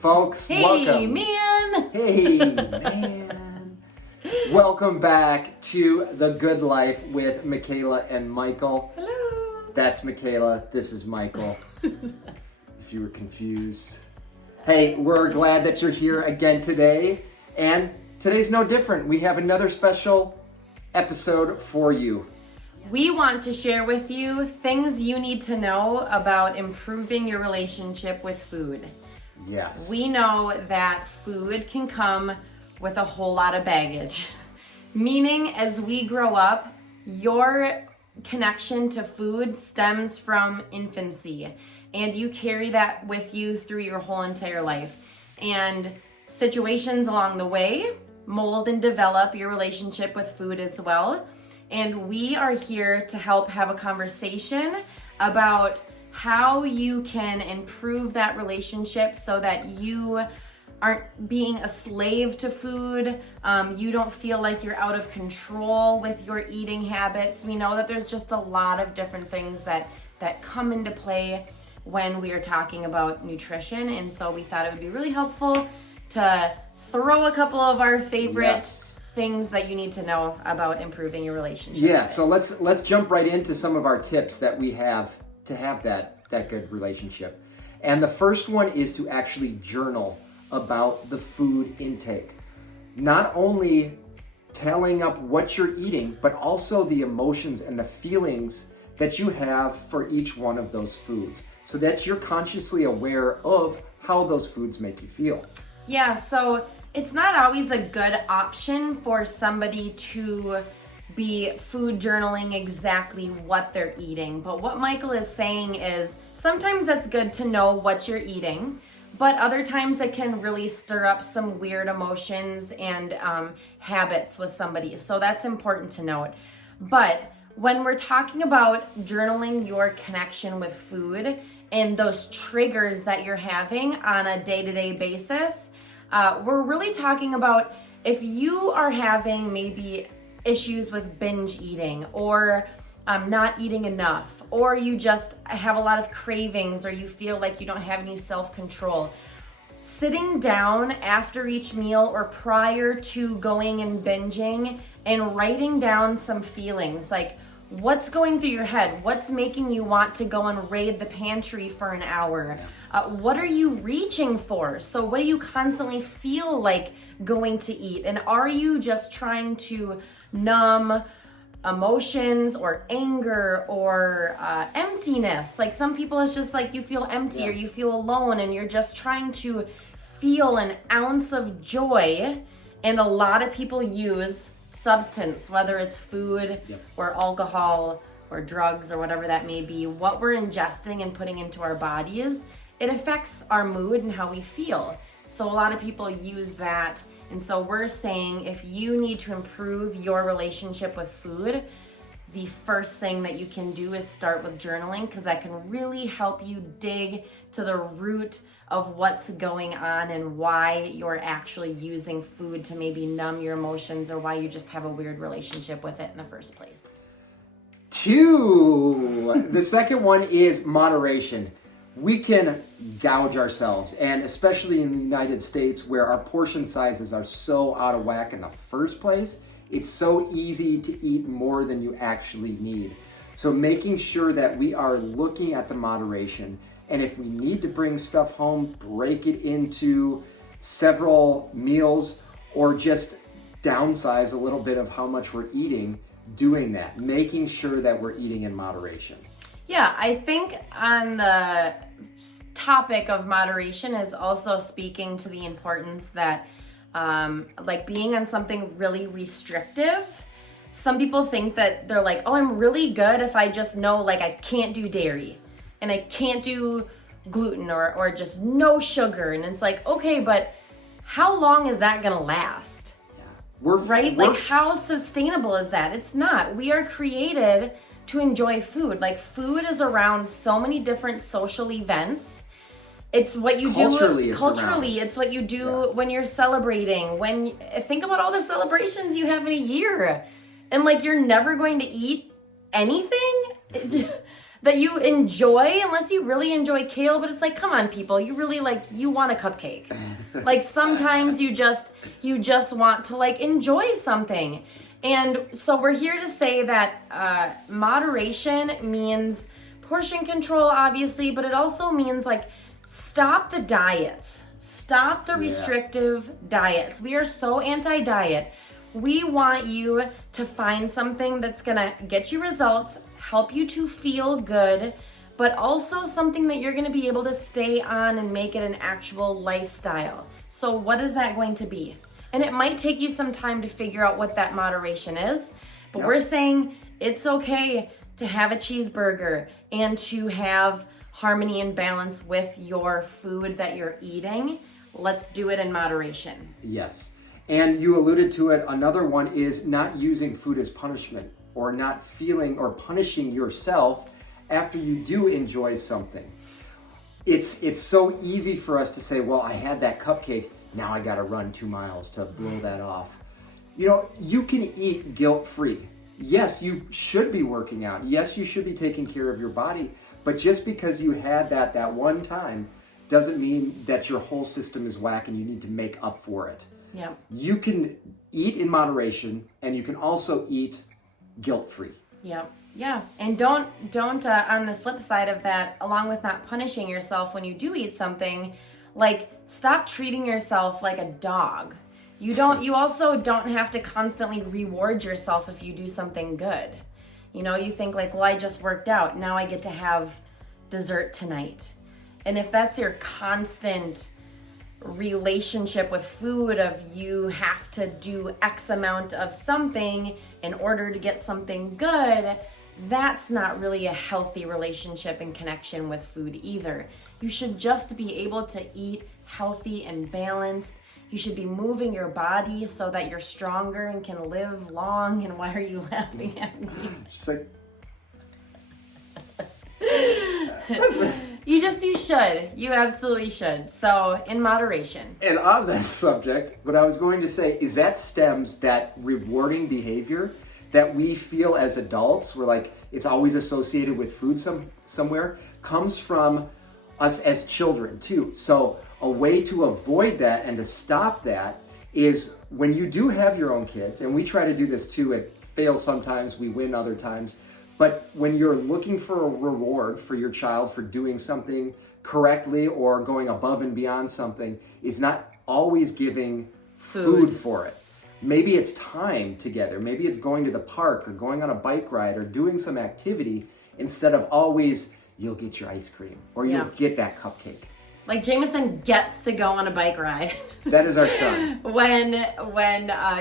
folks. Hey, Welcome. man. Hey, man. Welcome back to The Good Life with Michaela and Michael. Hello. That's Michaela. This is Michael. If you were confused. Hey, we're glad that you're here again today. And today's no different. We have another special episode for you. We want to share with you things you need to know about improving your relationship with food. Yes. We know that food can come with a whole lot of baggage. Meaning, as we grow up, your connection to food stems from infancy. And you carry that with you through your whole entire life. And situations along the way mold and develop your relationship with food as well. And we are here to help have a conversation about how you can improve that relationship so that you aren't being a slave to food. You don't feel like you're out of control with your eating habits. We know that there's just a lot of different things that come into play when we are talking about nutrition. And so we thought it would be really helpful to throw a couple of our favorite things that you need to know about improving your relationship. Yeah, so let's jump right into some of our tips that we have to have that good relationship. And the first one is to actually journal about the food intake. Not only tallying up what you're eating, but also the emotions and the feelings that you have for each one of those foods, so that you're consciously aware of how those foods make you feel. Yeah, so it's not always a good option for somebody to be food journaling exactly what they're eating. But what Michael is saying is sometimes it's good to know what you're eating, but other times it can really stir up some weird emotions and habits with somebody. So that's important to note. But when we're talking about journaling your connection with food and those triggers that you're having on a day-to-day basis, we're really talking about if you are having maybe issues with binge eating or not eating enough, or you just have a lot of cravings, or you feel like you don't have any self-control. Sitting down after each meal or prior to going and binging and writing down some feelings, like what's going through your head, what's making you want to go and raid the pantry for an hour, what are you reaching for? So what do you constantly feel like going to eat? And are you just trying to numb emotions or anger or emptiness? Like some people, it's just like you feel empty or you feel alone and you're just trying to feel an ounce of joy. And a lot of people use substance, whether it's food or alcohol or drugs or whatever that may be. What we're ingesting and putting into our bodies, it affects our mood and how we feel. So a lot of people use that. And so we're saying if you need to improve your relationship with food, the first thing that you can do is start with journaling, because that can really help you dig to the root of what's going on and why you're actually using food to maybe numb your emotions, or why you just have a weird relationship with it in the first place. 2, the second one is moderation. We can gouge ourselves, and especially in the United States where our portion sizes are so out of whack in the first place, it's so easy to eat more than you actually need. So making sure that we are looking at the moderation, and if we need to bring stuff home, break it into several meals or just downsize a little bit of how much we're eating, doing that, making sure that we're eating in moderation. Yeah, I think on the topic of moderation is also speaking to the importance that like being on something really restrictive. Some people think that they're like, oh, I'm really good if I just know like I can't do dairy and I can't do gluten or just no sugar. And it's like, okay, but how long is that gonna last? Like how sustainable is that? It's not. We are created to enjoy food. Like food is around so many different social events. It's what you do culturally. It's what you do when you're celebrating. Think about all the celebrations you have in a year, and like you're never going to eat anything. that you enjoy, unless you really enjoy kale. But it's like, come on, people, you really you want a cupcake. Like sometimes you just want to enjoy something. And so we're here to say that moderation means portion control, obviously, but it also means stop the diets. Stop the restrictive diets. We are so anti-diet. We want you to find something that's gonna get you results, help you to feel good, but also something that you're gonna be able to stay on and make it an actual lifestyle. So what is that going to be? And it might take you some time to figure out what that moderation is, but we're saying it's okay to have a cheeseburger and to have harmony and balance with your food that you're eating. Let's do it in moderation. Yes. And you alluded to it. Another one is not using food as punishment, or not feeling or punishing yourself after you do enjoy something. It's so easy for us to say, well, I had that cupcake, now I got to run 2 miles to blow that off. You can eat guilt-free. Yes, you should be working out. Yes, you should be taking care of your body. But just because you had that one time doesn't mean that your whole system is whack and you need to make up for it. Yeah. You can eat in moderation, and you can also eat guilt-free. Yeah. Yeah. And don't on the flip side of that, along with not punishing yourself when you do eat something, stop treating yourself like a dog. You also don't have to constantly reward yourself if you do something good. You think well, I just worked out, now I get to have dessert tonight. And if that's your constant relationship with food of you have to do X amount of something in order to get something good, that's not really a healthy relationship and connection with food either. You should just be able to eat healthy and balanced. You should be moving your body so that you're stronger and can live long. And why are you laughing at me? Just You should. You absolutely should. So, in moderation. And on that subject, what I was going to say is that rewarding behavior that we feel as adults, we're it's always associated with food somewhere, comes from us as children too. So a way to avoid that and to stop that is when you do have your own kids, and we try to do this too, it fails sometimes, we win other times, but when you're looking for a reward for your child for doing something correctly or going above and beyond something, is not always giving food for it. Maybe it's time together. Maybe it's going to the park or going on a bike ride or doing some activity instead of always, you'll get your ice cream or you'll get that cupcake. Jameson gets to go on a bike ride. That is our son. when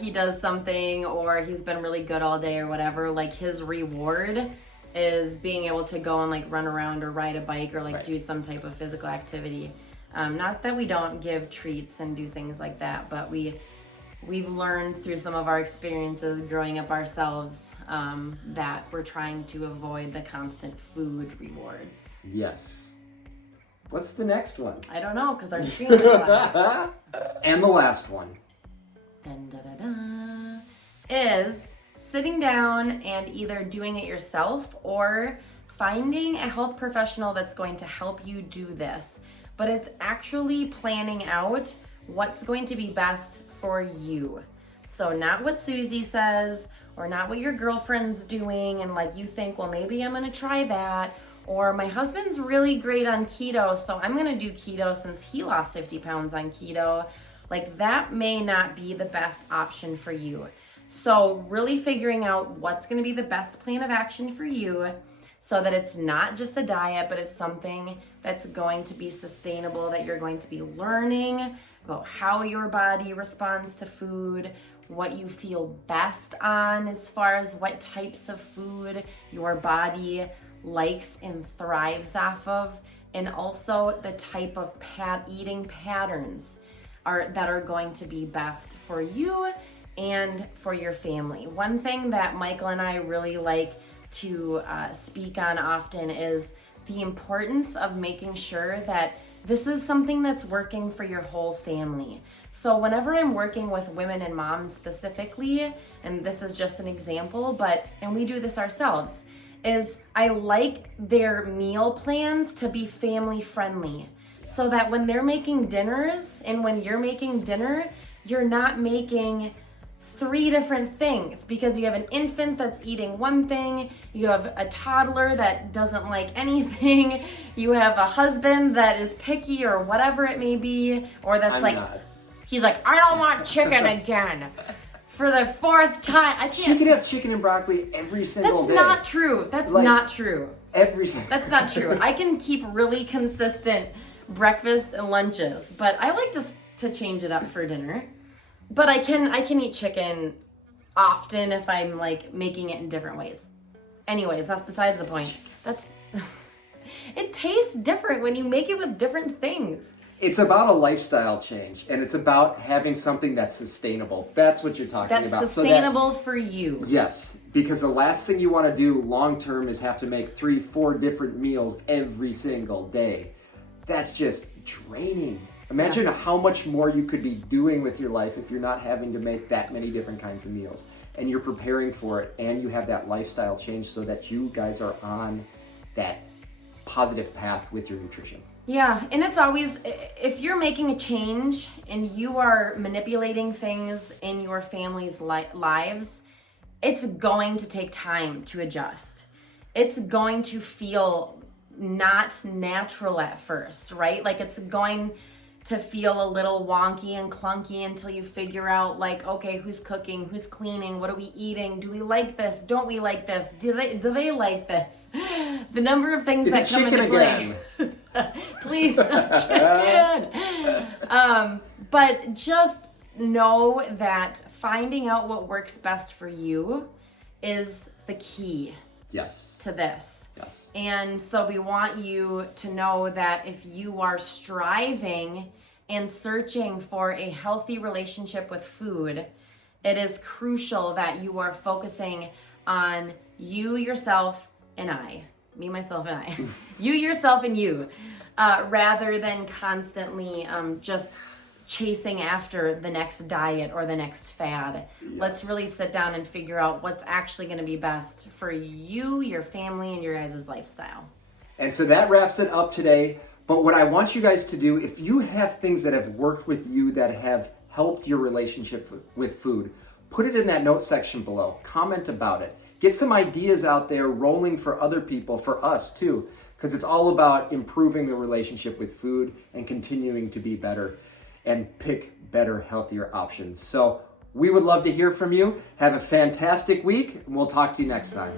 he does something or he's been really good all day or whatever, his reward is being able to go and run around or ride a bike or do some type of physical activity. Not that we don't give treats and do things like that, but we've learned through some of our experiences growing up ourselves that we're trying to avoid the constant food rewards. Yes. What's the next one? I don't know, because our stream is black. And the last one. Dun, da, da, da, is sitting down and either doing it yourself or finding a health professional that's going to help you do this. But it's actually planning out what's going to be best for you. So not what Susie says or not what your girlfriend's doing and you think, well, maybe I'm going to try that. Or my husband's really great on keto, so I'm gonna do keto since he lost 50 pounds on keto. That may not be the best option for you. So really figuring out what's gonna be the best plan of action for you so that it's not just a diet, but it's something that's going to be sustainable, that you're going to be learning about how your body responds to food, what you feel best on as far as what types of food your body likes and thrives off of, and also the type of eating patterns that are going to be best for you and for your family. One thing that Michael and I really like to speak on often is the importance of making sure that this is something that's working for your whole family. So whenever I'm working with women and moms specifically, and this is just an example, and we do this ourselves, is I like their meal plans to be family friendly, so that when they're making dinners and when you're making dinner, you're not making 3 different things, because you have an infant that's eating one thing, you have a toddler that doesn't like anything, you have a husband that is picky or whatever it may be, or that's he's like, I don't want chicken again. For the 4th time. I can't. She could have chicken and broccoli every single day. That's not true. That's not true. Every single That's not true. I can keep really consistent breakfasts and lunches, but I like to change it up for dinner. But I can eat chicken often if I'm like making it in different ways. Anyways, that's besides the point. It tastes different when you make it with different things. It's about a lifestyle change, and it's about having something that's sustainable. That's what you're talking about. That's sustainable for you. Yes, because the last thing you want to do long term is have to make 3-4 different meals every single day. That's just draining. Imagine how much more you could be doing with your life if you're not having to make that many different kinds of meals, and you're preparing for it, and you have that lifestyle change so that you guys are on that positive path with your nutrition. Yeah, and it's always, if you're making a change and you are manipulating things in your family's lives, it's going to take time to adjust. It's going to feel not natural at first, right? Like it's going to feel a little wonky and clunky until you figure out like, okay, who's cooking, who's cleaning, what are we eating, do we like this, don't we like this, do they like this? The number of things that come into play. Please, not chicken. But just know that finding out what works best for you is the key to this. Yes. And so we want you to know that if you are striving and searching for a healthy relationship with food, it is crucial that you are focusing on you, yourself, and I. Me, myself, and I. You, yourself, and you. Rather than constantly just chasing after the next diet or the next fad. Yes. Let's really sit down and figure out what's actually going to be best for you, your family, and your guys' lifestyle. And so that wraps it up today. But what I want you guys to do, if you have things that have worked with you that have helped your relationship with food, put it in that note section below. Comment about it. Get some ideas out there rolling for other people, for us too, because it's all about improving the relationship with food and continuing to be better and pick better, healthier options. So we would love to hear from you. Have a fantastic week, and we'll talk to you next time.